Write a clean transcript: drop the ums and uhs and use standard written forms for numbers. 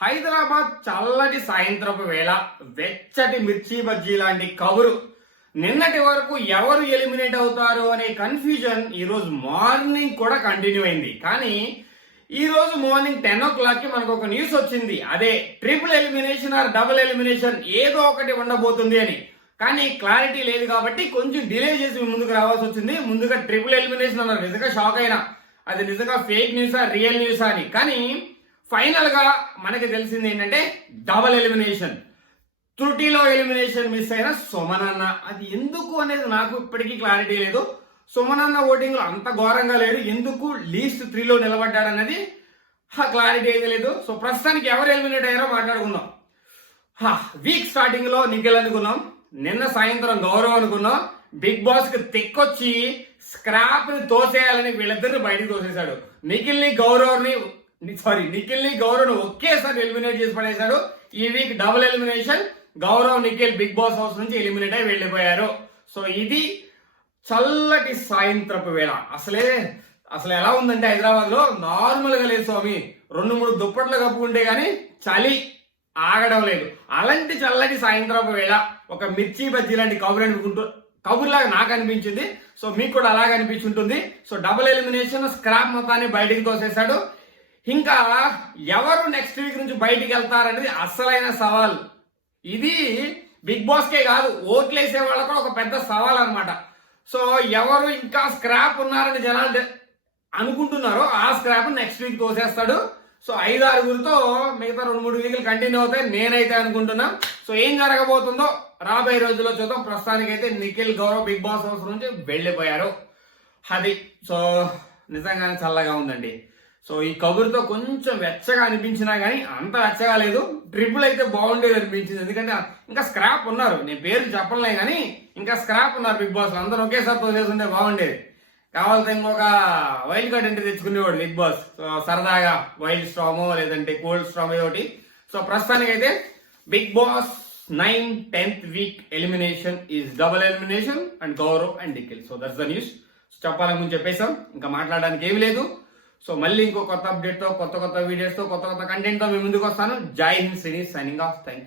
హైదరాబాద్ చల్లటి సాయంత్రపు వేళ వెచ్చటి మిర్చి బజ్జీ లాంటి కబురు. నిన్నటి వరకు ఎవరు ఎలిమినేట్ అవుతారు అనే కన్ఫ్యూజన్ ఈ రోజు మార్నింగ్ కూడా కంటిన్యూ అయింది. కానీ ఈ రోజు మార్నింగ్ 10 o'clock కి మనకు ఒక న్యూస్ వచ్చింది. అదే triple elimination or double elimination ఏదో ఒకటి ఉండబోతుంది అని. కానీ క్లారిటీ లేదు కాబట్టి కొంచెం డిలే చేసి ముందుకు రావాల్సి వచ్చింది. ముందుగా ట్రిపుల్ ఎలిమినేషన్ అన్నారు, నిజంగా షాక్ అయినా. అది నిజంగా ఫేక్ న్యూసా రియల్ న్యూసా అని. కానీ ఫైనల్ గా మనకి తెలిసింది ఏంటంటే డబల్ ఎలిమినేషన్. త్రుటిలో ఎలిమినేషన్ మిస్ అయిన సుమనన్న. అది ఎందుకు అనేది నాకు ఇప్పటికీ క్లారిటీ లేదు. సుమనన్న ఓటింగ్ లో అంత ఘోరంగా లేడు, ఎందుకు లీస్ట్ 3లో నిలబడ్డాడన్నది క్లారిటీ అయితే లేదు. సో ప్రస్తుతానికి ఎవరు ఎలిమినేట్ అయ్యారో మాట్లాడుకుందాం. వీక్ స్టార్టింగ్ లో నిఖిల్ అనుకున్నాం, నిన్న సాయంత్రం గౌరవ్ అనుకున్నాం. బిగ్ బాస్ కి తెక్కొచ్చి స్క్రాప్ ని తోసేయాలని వీళ్ళిద్దరిని బయటకు తోసేశాడు. నిఖిల్ ని గౌరవ్ ఒకేసారి ఎలిమినేట్ చేసి పడేశాడు. ఈ week double elimination. Gaurav Nikhil Bigg Boss house నుంచి ఎలిమినేట్ అయి వెళ్లిపోయారు. సో ఇది చల్లటి సాయంత్రపు వేళ. అసలు ఎలా ఉందంటే హైదరాబాద్ లో నార్మల్ గా లేదు స్వామి. 2-3 దుప్పట్లు కప్పుకుంటే గానీ చలి ఆగడం లేదు. అలాంటి చల్లటి సాయంత్రపు వేళ ఒక మిర్చి బజ్జీ లాంటి కబుర్లాగా నాకు అనిపించింది. సో మీకు కూడా అలాగే అనిపించుంటుంది. సో డబుల్ ఎలిమినేషన్ స్క్రాప్ మొత్తాన్ని బయటికి తోసేశాడు. ఇంకా ఎవరు నెక్స్ట్ వీక్ నుంచి బయటికి వెళ్తారనేది అసలైన సవాల్. ఇది బిగ్ బాస్ కే కాదు, ఓట్లేసే వాళ్ళకు ఒక పెద్ద సవాల్ అనమాట. సో ఎవరు ఇంకా స్క్రాప్ ఉన్నారని జనాలు అనుకుంటున్నారో ఆ స్క్రాప్ నెక్స్ట్ వీక్ తోసేస్తాడు. సో 5-6 మిగతా 2-3 వీకులు కంటిన్యూ అవుతాయి నేనైతే అనుకుంటున్నా. సో ఏం జరగబోతుందో రాబోయే రోజుల్లో చూద్దాం. ప్రస్తుతానికైతే Nikhil Gaurav Bigg Boss house నుంచి వెళ్లిపోయారు. అది సో నిజంగానే చల్లగా ఉందండి. సో ఈ కబుర్తో కొంచెం వెచ్చగా అనిపించినా కానీ అంత వెచ్చగా లేదు. ట్రిపుల్ అయితే బాగుండేది అనిపించింది, ఎందుకంటే ఇంకా స్క్రాప్ ఉన్నారు. నేను పేరు చెప్పలే కానీ ఇంకా స్క్రాప్ ఉన్నారు బిగ్ బాస్. అందరూ ఒకేసారి తోసేస్తుంటే బాగుండేది. కావాలంటే ఇంకొక వైల్డ్ కార్డ్ ఎంట్రీ తెచ్చుకునేవాడు బిగ్ బాస్. సో సరదాగా వైల్డ్ స్ట్రామో లేదంటే కోల్డ్ స్ట్రామో ఒకటి. సో ప్రస్తుతానికి అయితే Bigg Boss 9 10th week elimination is double elimination and Gaurav and Nikhil. So that's the news. చెప్పాలని ముందు చెప్పేశాం, ఇంకా మాట్లాడడానికి ఏమి లేదు. సో మళ్ళీ ఇంకో కొత్త అప్డేట్ తో కొత్త వీడియోస్ తో కొత్త కంటెంట్ తో మేము ముందుకు వస్తాను. జై Hind Srini signing off. Thank you.